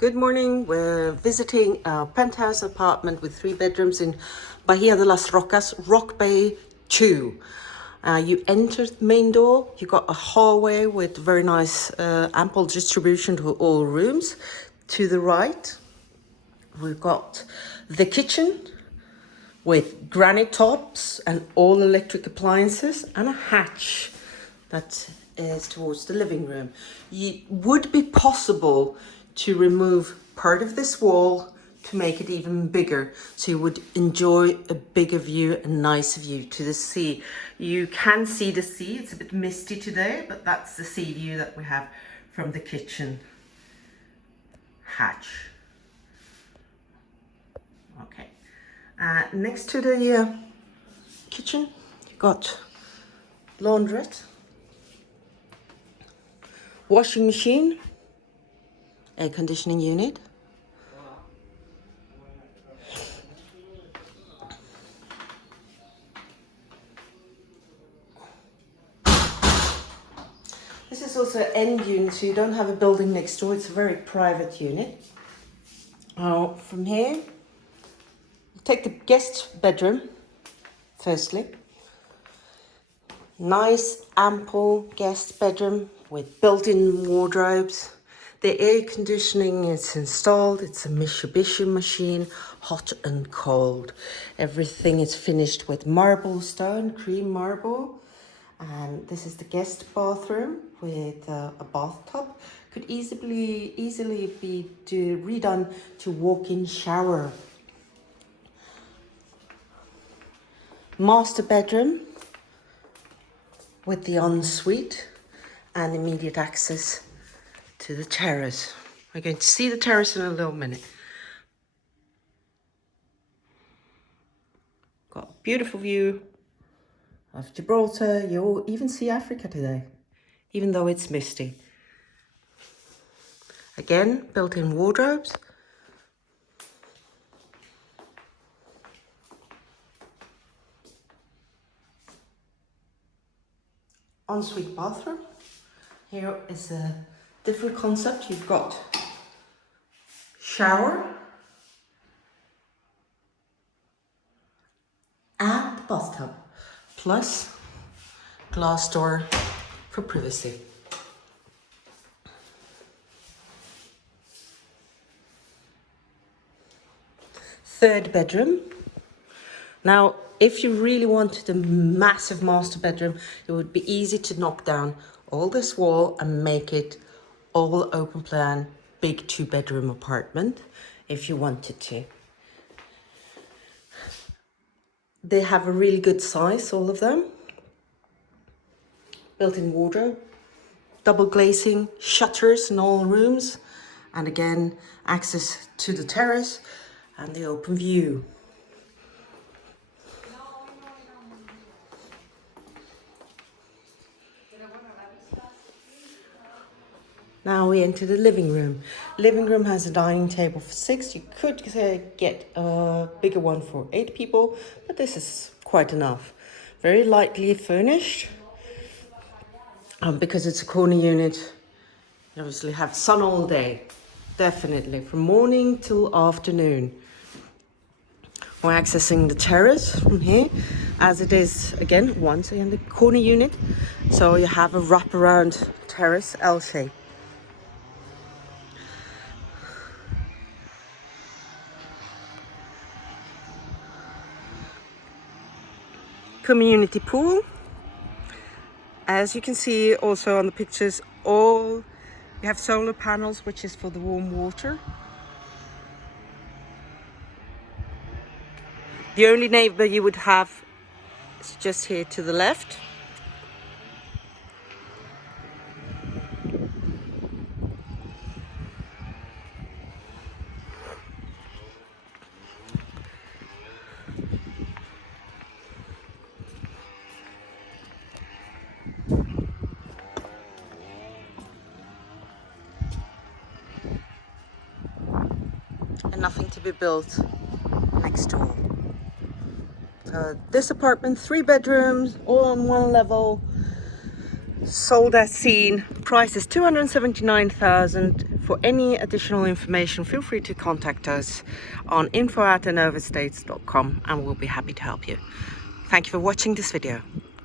Good morning. We're visiting a penthouse apartment with 3 bedrooms in Bahia de las Rocas, Rock Bay 2. You enter the main door, you got a hallway with very nice ample distribution to all rooms. To the right, we've got the kitchen with granite tops and all electric appliances and a hatch that is towards the living room. It would be possible to remove part of this wall to make it even bigger, so you would enjoy a bigger view, a nicer view to the sea. You can see the sea. It's a bit misty today, but that's the sea view that we have from the kitchen hatch. Okay, next to the kitchen, you got laundrette, washing machine, air conditioning unit, this is also an end unit, so you don't have a building next door. It's a very private unit. From here, take the guest bedroom, firstly. Nice, ample guest bedroom with built-in wardrobes. The air conditioning is installed. It's a Mitsubishi machine, hot and cold. Everything is finished with marble stone, cream marble. And this is the guest bathroom with a bathtub. Could easily be redone to walk-in shower. Master bedroom with the ensuite and immediate access to the terrace. We're going to see the terrace in a little minute. Got a beautiful view of Gibraltar. You'll even see Africa today, even though it's misty. Again, built-in wardrobes. Ensuite bathroom. Here is a different concept. You've got shower and the bathtub, plus glass door for privacy. Third bedroom. Now, if you really wanted a massive master bedroom, it would be easy to knock down all this wall and make it all open plan, big 2-bedroom apartment if you wanted to. They have a really good size, all of them. Built-in wardrobe, double glazing, shutters in all rooms, and again, access to the terrace and the open view. Now we enter the living room. Living room has a dining table for 6. You could get a bigger one for 8 people, but this is quite enough. Very lightly furnished. Because it's a corner unit, you obviously have sun all day. Definitely, from morning till afternoon. We're accessing the terrace from here, as it is, again, once again, the corner unit. So you have a wraparound terrace, L shape. Community pool. As you can see also on the pictures, you have solar panels, which is for the warm water. The only neighbor you would have is just here to the left. And nothing to be built next door. This apartment, 3 bedrooms, all on one level, sold as seen. Price is 279,000. For any additional information, feel free to contact us on info@anovastates.com and we'll be happy to help you. Thank you for watching this video.